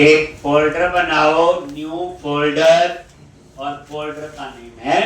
एक फोल्डर बनाओ, new folder, और फोल्डर का नेम है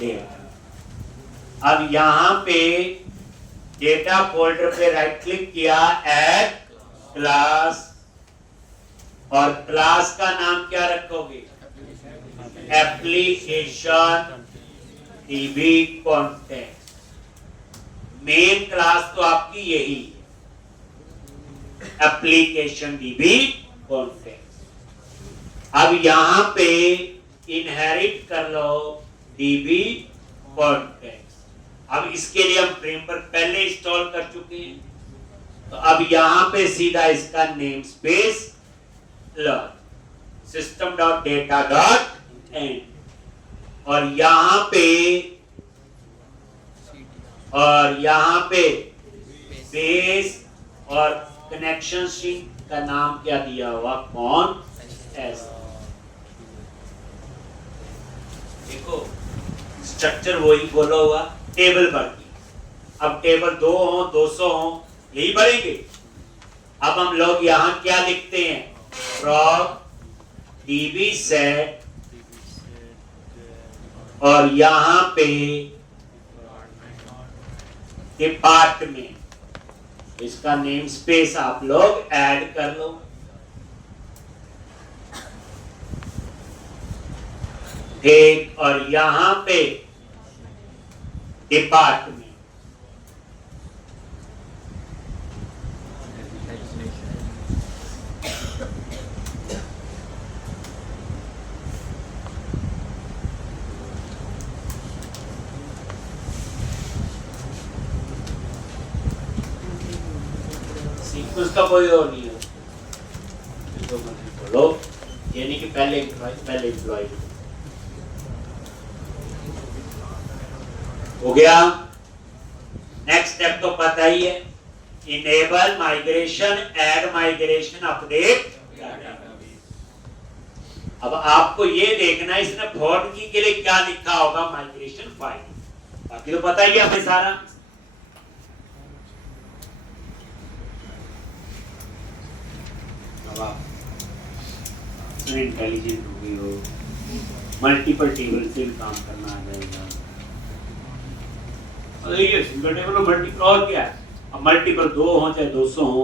डेटा। अब यहां पे डेटा फोल्डर पे राइट क्लिक किया, ऐड क्लास, और क्लास का नाम क्या रखोगे? Application dB context. Main class तो आपकी यही है, एप्लीकेशन डीबी कॉन्टेक्स्ट। अब यहां पे इनहेरिट कर लो डीबी कॉन्टेक्स्ट। अब इसके लिए हम फ्रेमवर्क पहले इंस्टॉल कर चुके हैं, तो अब यहां पे सीधा इसका नेम स्पेस लर्न system.data.end, और यहां पे बेस और कनेक्शन स्ट्रिंग का नाम क्या दिया हुआ? कौन एस। देखो स्ट्रक्चर वही बोला हुआ, टेबल बढ़ गई। अब टेबल 2 हो 200 हो, यही बढ़ेंगे। अब हम लोग यहां क्या लिखते हैं? फ्रॉम डीबी सेट, और यहां पे डिपार्टमेंट, इसका नेम स्पेस आप लोग ऐड कर लो। ठीक, और यहां पे डिपार्टमेंट, उसका कोई और नहीं है, जो मर्जी बोलो, ये नहीं कि पहले एम्प्लॉय हो गया। नेक्स्ट स्टेप तो पता ही है, enable migration, add migration, update database. अब आपको ये देखना है इसने फॉर्म की के लिए क्या लिखा होगा, माइग्रेशन फाइल, बाकी तो पता ही है हमें सारा। इंटेलिजेंट हो गई हो, मल्टीपल टेबल से भी काम करना आ जाएगा। ये सिंगल टेबल और मल्टीपल, और क्या है? अब मल्टीपल 2 हो चाहे 200 हो,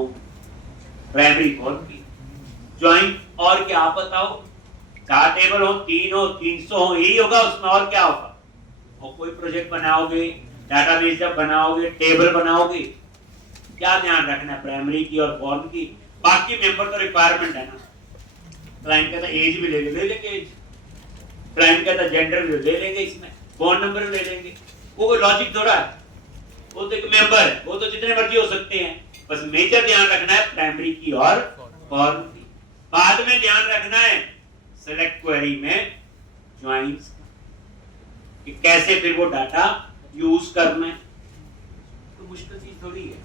प्राइमरी फॉर्म की ज्वाइन, और क्या आप बताओ? 4 टेबल हो, 3 हो, 300 हो, यही होगा उसमें, और क्या होगा? और कोई प्रोजेक्ट बनाओगे, डाटाबेस जब बनाओगे, टेबल बनाओगे, क्या ध्यान रखना है? प्राइमरी की और फॉर्म की। बाकी मेंबर तो रिक्वायरमेंट है ना, क्लाइंट कहता एज भी ले लेंगे एज, क्लाइंट कहता जेंडर भी ले लेंगे, इसमें फोन नंबर भी ले लेंगे, वो कोई लॉजिक थोड़ा है, वो तो एक मेंबर है, वो तो जितने मर्जी हो सकते हैं। बस मेजर ध्यान रखना है प्राइमरी की और फॉर्म की। बाद में ध्यान रखना है सेलेक्ट क्वेरी में ज्वाइंस, कि कैसे फिर वो डाटा यूज करना है, तो मुश्किल चीज थोड़ी है।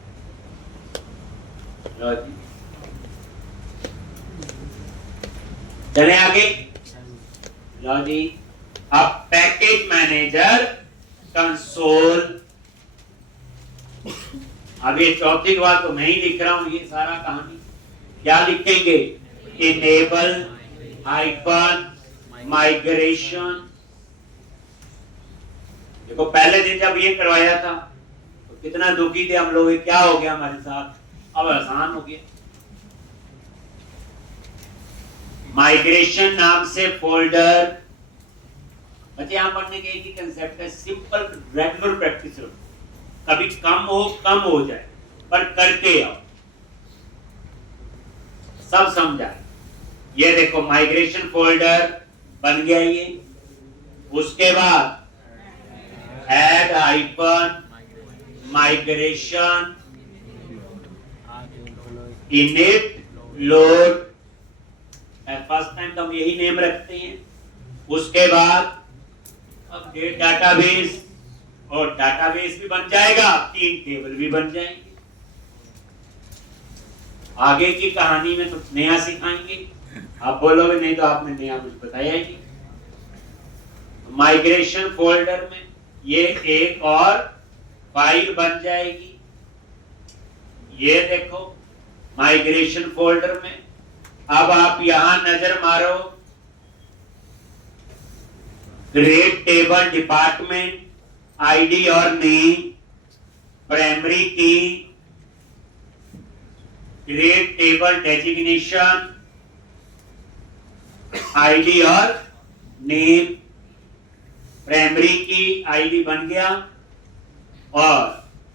चले आगे, लो जी। अब पैकेज मैनेजर कंसोल, अब ये चौथी बात तो मैं ही लिख रहा हूं, ये सारा कहानी क्या लिखेंगे? Enable hyphen migration. देखो पहले दिन जब ये करवाया था तो कितना दुखी थे हम लोग, क्या हो गया हमारे साथ, अब आसान हो गया। माइग्रेशन नाम से फोल्डर, बच्चे यहां पढ़ने के एक ही कंसेप्ट है, सिंपल रेगुलर प्रैक्टिस हो, कभी कम हो जाए पर करके आओ, सब समझाए। ये देखो माइग्रेशन फोल्डर बन गया ये, उसके बाद add hyphen migration init load, first time तो हम यही नेम रखते हैं। उसके बाद अपडेट डाटाबेस, और डाटाबेस भी बन जाएगा, 3 टेबल भी बन जाएंगे। आगे की कहानी में तो नया सिखाएंगे, आप बोलोगे नहीं तो आपने नया कुछ बताया ही नहीं। माइग्रेशन फोल्डर में ये एक और फाइल बन जाएगी, ये देखो माइग्रेशन फोल्डर में। अब आप यहां नजर मारो, ग्रेड टेबल डिपार्टमेंट, आईडी और नेम, प्राइमरी की, ग्रेड टेबल डेजिग्नेशन, आईडी और नेम, प्राइमरी की आईडी बन गया, और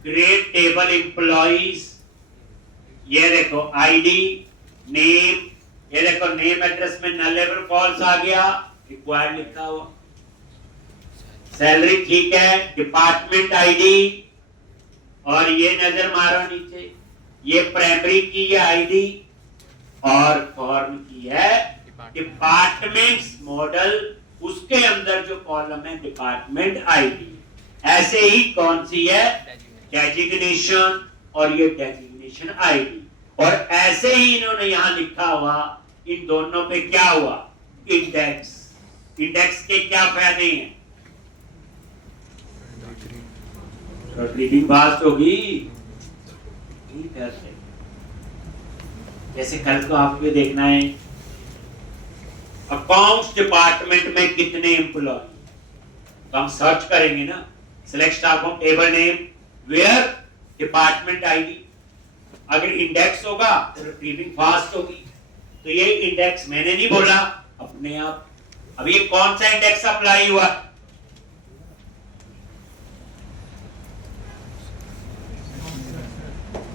ग्रेड टेबल एम्प्लॉइज, ये देखो आईडी, नेम, ये देखो नेम एड्रेस में नल लेवल फॉल्स आ गया, रिक्वायर्ड लिखा हुआ, सैलरी ठीक है, डिपार्टमेंट आईडी, और ये नजर मारो नीचे, ये प्राइमरी की ये आईडी और फॉर्म की है डिपार्टमेंट्स मॉडल, उसके अंदर जो कॉलम है डिपार्टमेंट आईडी। ऐसे ही कौन सी है, डेजिग्नेशन, और ये डेजिग्नेशन आईडी, और ऐसे ही इन्होंने यहां लिखा हुआ, इन दोनों पे क्या हुआ, इंडेक्स। इंडेक्स के क्या फायदे हैं, रीडिंग फास्ट होगी, जैसे कल को आपको देखना है अकाउंट्स डिपार्टमेंट में कितने एम्प्लॉय, तो हम सर्च करेंगे ना, select staff from table name where department ID, अगर इंडेक्स होगा तो रिट्रीविंग फास्ट होगी। तो ये इंडेक्स मैंने नहीं बोला, अपने आप। अब ये कौन सा इंडेक्स अप्लाई हुआ,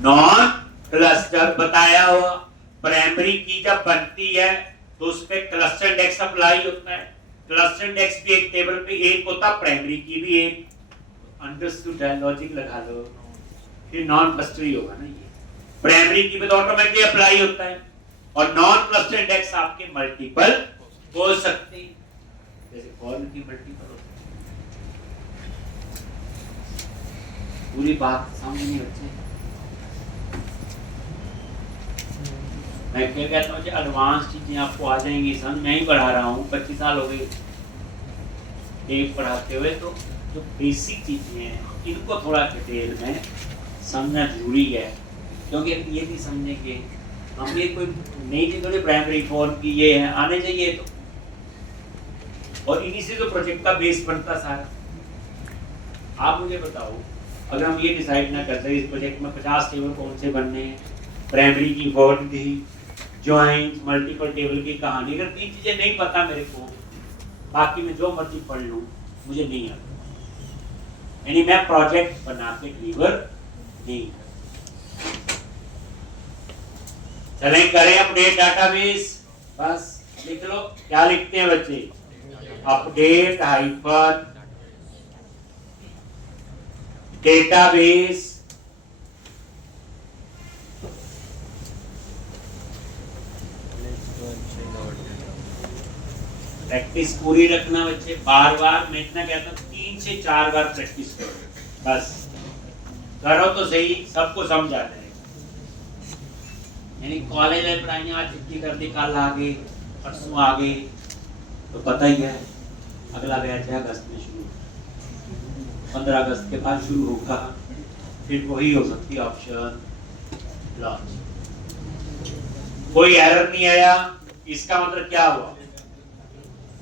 नॉन क्लस्टर बताया हुआ। प्राइमरी की जब बनती है तो उस पे क्लस्टर इंडेक्स अप्लाई होता है, क्लस्टर इंडेक्स भी एक टेबल पे एक होता, प्राइमरी की भी एक, अंडरस्टूड है, लॉजिक लगा लो, फिर नॉन क्लस्टर ही होगा ना, ये प्राइमरी की पे तो ऑटोमेटिकली अप्लाई होता है, और नॉन क्लस्टर इंडेक्स आपके मल्टीपल हो सकते हैं, जैसे फॉर्म की मल्टीपल होती है। पूरी बात समझ नहीं बच्चे, मैं क्या कहता हूँ, एडवांस चीजें आपको आ जाएंगी समझ, मैं ही पढ़ा रहा हूँ, 25 साल हो गए एक पढ़ाते हुए, तो जो बेसिक चीजें हैं इनको थोड़ा डिटेल में समझना जरूरी है, क्योंकि ये नहीं समझेंगे हम, ये कोई नई चीज थोड़ी, प्राइमरी फॉर्म की ये है, आने चाहिए तो, और इन्हीं से तो प्रोजेक्ट का बेस बनता सारा। आप मुझे बताओ, अगर हम ये डिसाइड ना करते इस प्रोजेक्ट में 50 टेबल कौन से बनने हैं, प्राइमरी की, फॉर्म की, ज्वाइंट, मल्टीपल टेबल की कहानी, अगर 3 चीजें नहीं पता मेरे को, बाकी मैं जो मर्जी पढ़ लूं मुझे नहीं आता, यानी मैं प्रोजेक्ट बना के डिलीवर नहीं। चलें करें अपडेट डाटाबेस, बस लिख लो, क्या लिखते हैं बच्चे, अपडेट हाइफन डेटाबेस, प्रैक्टिस पूरी रखना बच्चे, बार बार मैं इतना कहता हूँ 3 से 4 बार प्रैक्टिस करो, बस करो तो सही, सबको समझ आ जाएगा। यानी कॉलेज में पढ़ाई आज छुट्टी कर दी, कल आ गए, परसों आ गए, तो पता ही है अगला बैच है अगस्त में शुरू, 15 अगस्त के बाद शुरू होगा, फिर वही हो सकती है ऑप्शन लॉन्च। कोई एरर नहीं आया, इसका मतलब क्या हुआ,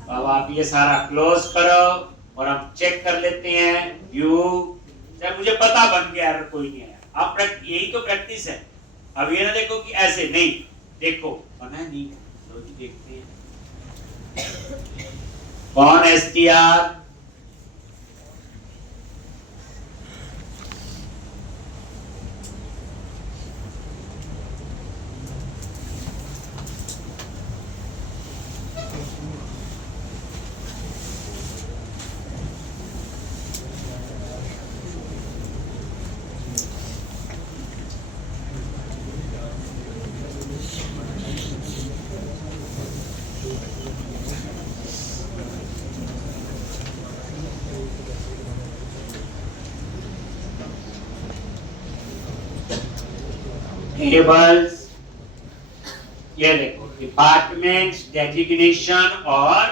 अब आप ये सारा क्लोज करो और हम चेक कर लेते हैं व्यू, जब मुझे पता बन गया एरर कोई नहीं आया। आप यही तो प्रैक्टिस है, अब ये ना देखो कि ऐसे नहीं, देखो बना नहीं, लो जी देखते हैं कौन एसटीआर, टेबल्स, ये देखो डिपार्टमेंट्स, डेजिग्नेशन और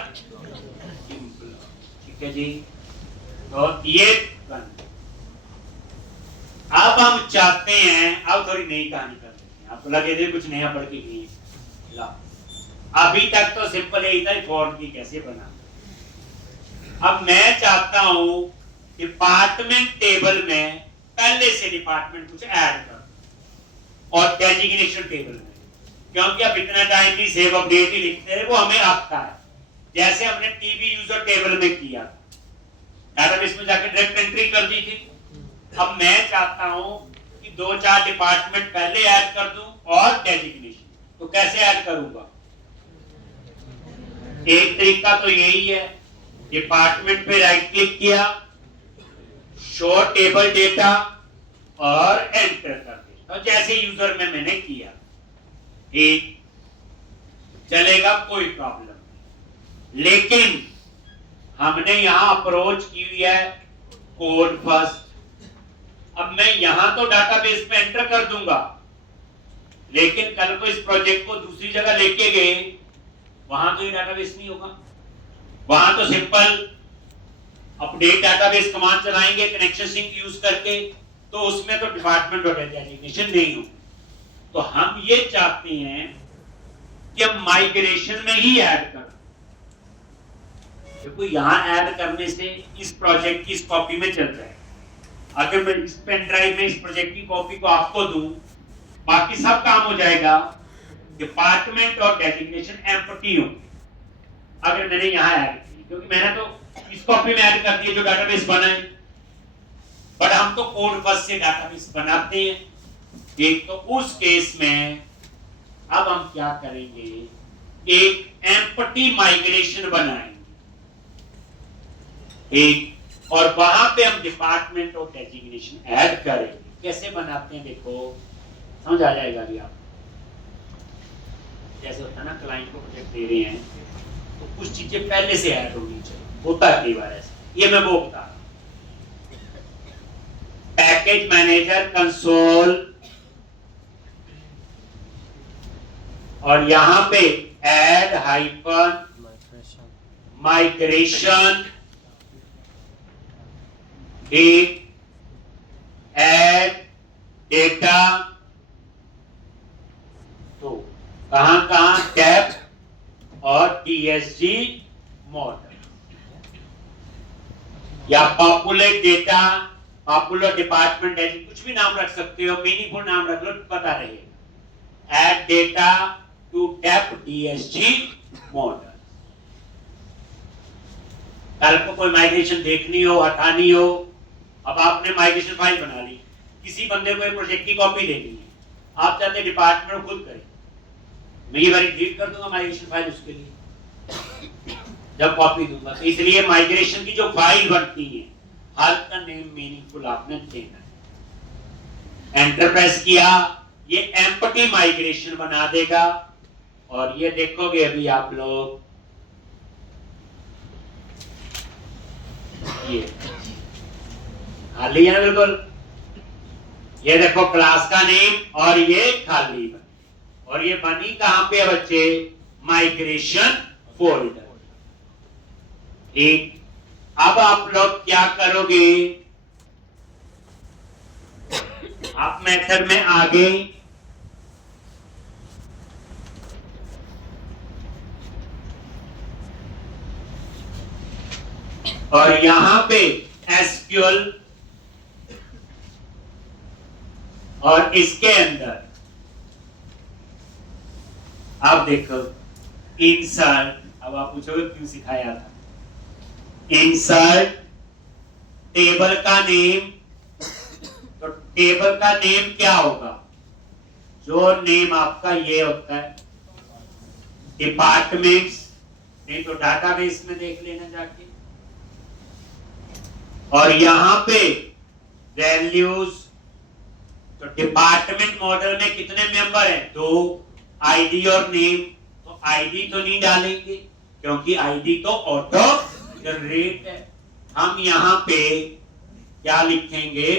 ठीक है जी, तो ये अब हम चाहते हैं, अब थोड़ी नई कहानी कर लेते हैं, आपको लगे थे कुछ नया पढ़ के गए, अभी तक तो सिंपल यही था फॉर्म की कैसे बना। अब मैं चाहता हूं डिपार्टमेंट टेबल में पहले से डिपार्टमेंट कुछ ऐड कर और डेजिग्नेशन टेबल में, क्योंकि अब इतना टाइम भी सेव अपडेट ही लिखते रहे, वो हमें आता है जैसे हमने टीवी यूजर टेबल में किया, डाटाबेस में जाकर डायरेक्ट एंट्री कर दी थी। अब मैं चाहता हूं कि 2-4 डिपार्टमेंट पहले ऐड कर दूं और डेजिग्नेशन, तो कैसे ऐड करूंगा? एक तरीका तो यही है, डिपार्टमेंट पे राइट क्लिक किया, शो टेबल डेटा और एंटर कर दिया, तो जैसे यूजर में मैंने किया ठीक चलेगा, कोई प्रॉब्लम नहीं। लेकिन हमने यहां अप्रोच की हुई है कोड फर्स्ट। अब मैं यहां तो डाटाबेस में एंटर कर दूंगा, लेकिन कल को इस प्रोजेक्ट को दूसरी जगह लेके गए, वहां तो ये डाटाबेस नहीं होगा, वहां तो सिंपल अपडेट डाटाबेस कमांड चलाएंगे कनेक्शन सिंक यूज करके, तो उसमें तो डिपार्टमेंट और डेजिग्नेशन नहीं होगा। तो हम ये चाहते हैं कि हम माइग्रेशन में ही ऐड करें, क्योंकि यहां ऐड करने से इस प्रोजेक्ट की इस कॉपी में चल जाए। अगर मैं इस पेन ड्राइव में इस प्रोजेक्ट की कॉपी को आपको दूं, बाकी सब काम हो जाएगा, डिपार्टमेंट और डेजिग्नेशन एम्प्टी होंगे अगर मैंने यहां ऐड की, क्योंकि मैंने तो इस कॉपी में ऐड कर दिया जो डाटाबेस बना है। बट हम तो कोड फर्स्ट से डाटाबेस बनाते हैं एक, तो उस केस में अब हम क्या करेंगे, एक एम्प्टी माइग्रेशन बनाएंगे एक, और वहां पे हम डिपार्टमेंट और डेजिग्नेशन ऐड करेंगे। कैसे बनाते हैं देखो, समझ आ जाएगा अभी आप। जैसे होता है ना, क्लाइंट को प्रोजेक्ट दे रहे हैं तो कुछ चीजें पहले से ऐड होनी चाहिए, होता है कई बार ऐसा, ये मैं वो बता रहा हूं। पैकेज मैनेजर कंसोल, और यहां पे add hyphen migration add data, तो कहां टैब और टीएसजी मॉडल, या पॉपुलेट डेटा, पॉपुलर डिपार्टमेंट, कुछ भी नाम रख सकते हो, मीनिंगफुल नाम रख लो, पता रहेगा। Add data to tap TSG model. कल को कोई माइग्रेशन देखनी हो, हटानी हो, अब आपने माइग्रेशन फाइल बना ली, किसी बंदे को एक प्रोजेक्ट की कॉपी लेनी है, आप चाहते डिपार्टमेंट खुद करें, मैं ये बारी डिलीट कर दूंगा माइग्रेशन फाइल उसके लिए जब कॉपी दूंगा। तो इसलिए माइग्रेशन की जो फाइल बनती है, हर का नेम मीनिंगफुल आपने देना है। एंटर प्रेस किया, ये एम्प्टी माइग्रेशन बना देगा, और ये देखोगे अभी आप लोग, ये खाली है बिल्कुल, ये देखो क्लास का नेम और ये खाली है, और ये बनी कहां पे है बच्चे, माइग्रेशन फोल्डर। ठीक, अब आप लोग क्या करोगे, आप मेथड में आगे और यहां पे एसक्यूएल, और इसके अंदर आप देखो इंसर्ट। अब आप पूछोगे क्यों सिखाया था, इंसर्ट टेबल का नेम, तो टेबल का नेम क्या होगा, जो नेम आपका ये होता है डिपार्टमेंट्स, नहीं तो डाटाबेस में देख लेना जाके, और यहां पे वैल्यूज, तो डिपार्टमेंट मॉडल में कितने मेंबर हैं, 2, आईडी और नेम, तो आईडी तो नहीं डालेंगे क्योंकि आईडी तो ऑटो जनरेट है। हम यहां पे क्या लिखेंगे,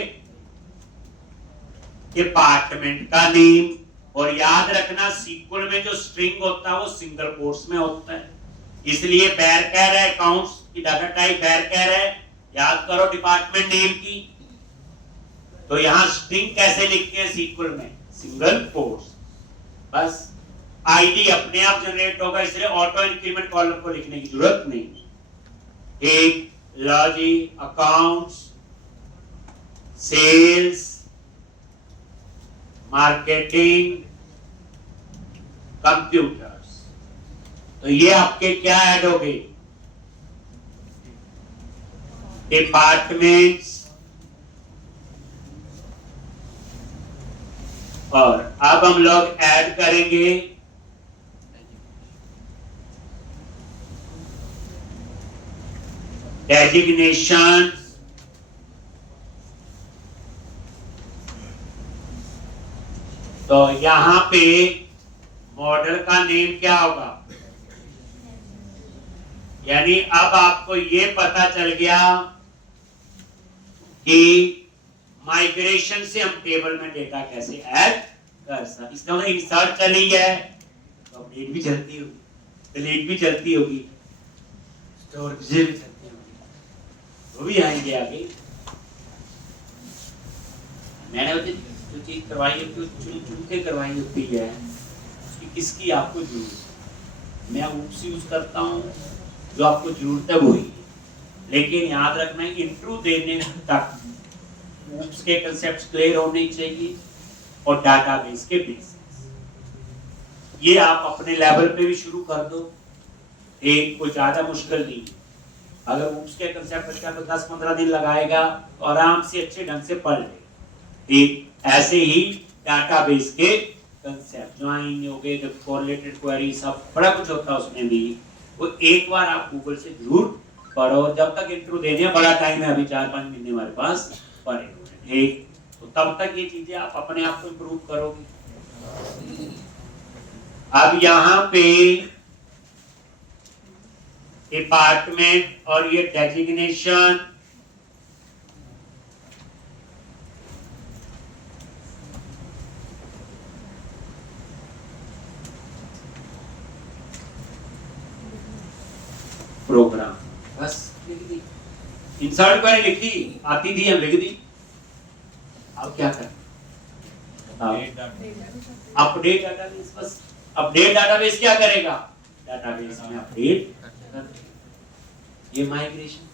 डिपार्टमेंट का नेम, और याद रखना सीक्वल में जो स्ट्रिंग होता है वो सिंगल कोट्स में होता है, इसलिए बैर कह रहा है, काउंट्स की डाटा टाइप बैर कह रहा है, याद करो डिपार्टमेंट नेम की। तो यहां स्ट्रिंग कैसे लिखते हैं सीक्वल में, सिंगल कोट्स, बस। आईडी अपने आप जनरेट होगा, इसलिए ऑटो इंक्रीमेंट कॉलम को लिखने की जरूरत नहीं। एक लॉजी, अकाउंट्स, सेल्स, मार्केटिंग, कंप्यूटर्स, तो ये आपके क्या ऐड हो गए? डिपार्टमेंट्स। और अब हम लोग ऐड करेंगे डेजिग्नेशन। तो यहां पे मॉडल का नेम क्या होगा? यानी अब आपको ये पता चल गया कि माइग्रेशन से हम टेबल में डेटा कैसे ऐड कर सकते। इसका मतलब इंसर्ट चली है तो अपडेट भी चलती होगी, डिलीट भी चलती होगी, स्टोर भी चलती होगी, वो भी आएंगे आगे। मैंने जो चीज करवाई होती है चुन के करवाई होती है, उसकी किसकी आपको जरूरत। मैं ऊप्स यूज करता हूँ, जो आपको जरूरत है वही, लेकिन याद रखना इंट्रो देने तक ऊप्स के कंसेप्ट क्लियर होने चाहिए और डाटाबेस के बेसिक्स। ये आप अपने लेवल पे भी शुरू कर दो, एक कोई ज्यादा मुश्किल नहीं है। अगर ऊप्स के कंसेप्ट बच्चा तो 10-15 दिन लगाएगा तो आराम से अच्छे ढंग से पढ़ ले। एक ऐसे ही डाटाबेस के कंसेप्ट ज्वाइन हो गए, कोरिलेटेड क्वेरी, सब बड़ा कुछ होता है उसमें भी, वो एक बार आप गूगल से जरूर पढ़ो। जब तक इंट्रो देने बड़ा टाइम है, अभी 4-5 महीने हमारे पास पड़े, ठीक, तो तब तक ये चीजें आप अपने आप को इम्प्रूव करोगे। अब यहाँ पे डिपार्टमेंट और ये डेजिग्नेशन, प्रोग्राम, बस लिख दी। इंसर्ट क्वेरी लिखी, आती थी, हम लिख दी। अब क्या करें? Update database. बस अपडेट डाटाबेस क्या करेगा? डाटाबेस में अपडेट कर देगा। ये माइग्रेशन,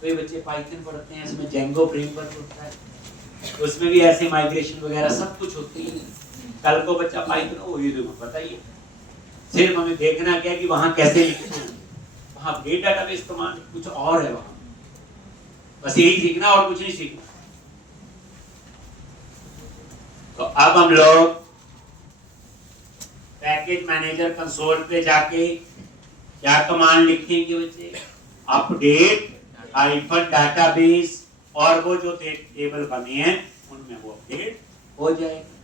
कोई बच्चे पाइथन पढ़ते हैं, इसमें जेंगो फ्रेमवर्क होता है, उसमें भी ऐसे माइग्रेशन वगैरह सब कुछ होती है। कल को बच्चा पाइथन हो, ये देखो पता ही है, सिर्फ हमें देखना क्या कि वहां कैसे लिखते हैं। वहां अपडेट डाटाबेस कमांड कुछ और है, वहां बस यही सीखना और कुछ नहीं सीखना। तो अब हम लोग पैकेज मैनेजर कंसोल पे जाके क्या कमांड लिखेंगे बच्चे? अपडेट हाइफन डाटाबेस, और वो जो टेबल बने हैं उनमें वो अपडेट हो जाएगा।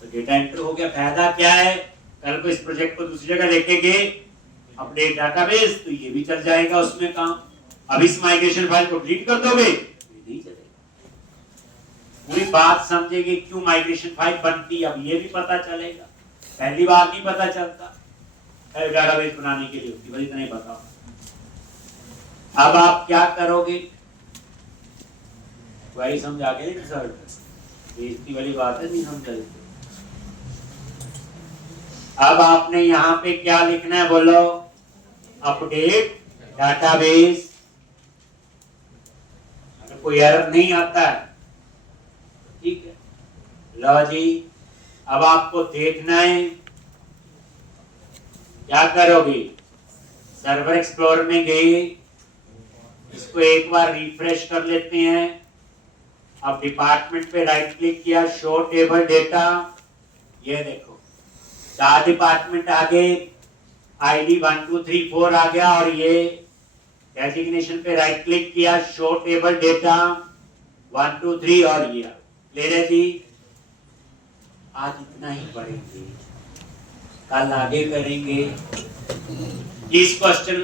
तो डेटा एंटर हो गया। फायदा क्या है? कल को इस प्रोजेक्ट को दूसरी जगह लेके गए अपडेट डाटाबेस, तो ये भी चल जाएगा उसमें काम। अब इस माइग्रेशन फाइल को डिलीट कर दोगे, नहीं चलेगा। पूरी बात समझेंगे क्यों माइग्रेशन फाइल बनती है, अब ये भी पता चलेगा। पहली बार नहीं पता चलता, डाटाबेस बनाने के लिए होती, बस इतना ही बताओ। अब आप क्या करोगे? वही समझा के बेइज्जती वाली बात है, नहीं समझा। अब आपने यहाँ पे क्या लिखना है बोलो? Update database. अगर कोई एरर नहीं आता है, ठीक है, लो जी। अब आपको देखना है क्या करोगे? सर्वर एक्सप्लोरर में गए, इसको एक बार रिफ्रेश कर लेते हैं। अब डिपार्टमेंट पे राइट क्लिक किया, शो टेबल डेटा, ये देखो 4 डिपार्टमेंट आ गए, आईडी 1 2 3 4 आ गया, और ये डेजिग्नेशन पे राइट क्लिक किया, शो टेबल डेटा 1 2 3, और ये ले रहे जी। आज इतना ही पढ़ेंगे, कल आगे करेंगे। इस क्वेश्चन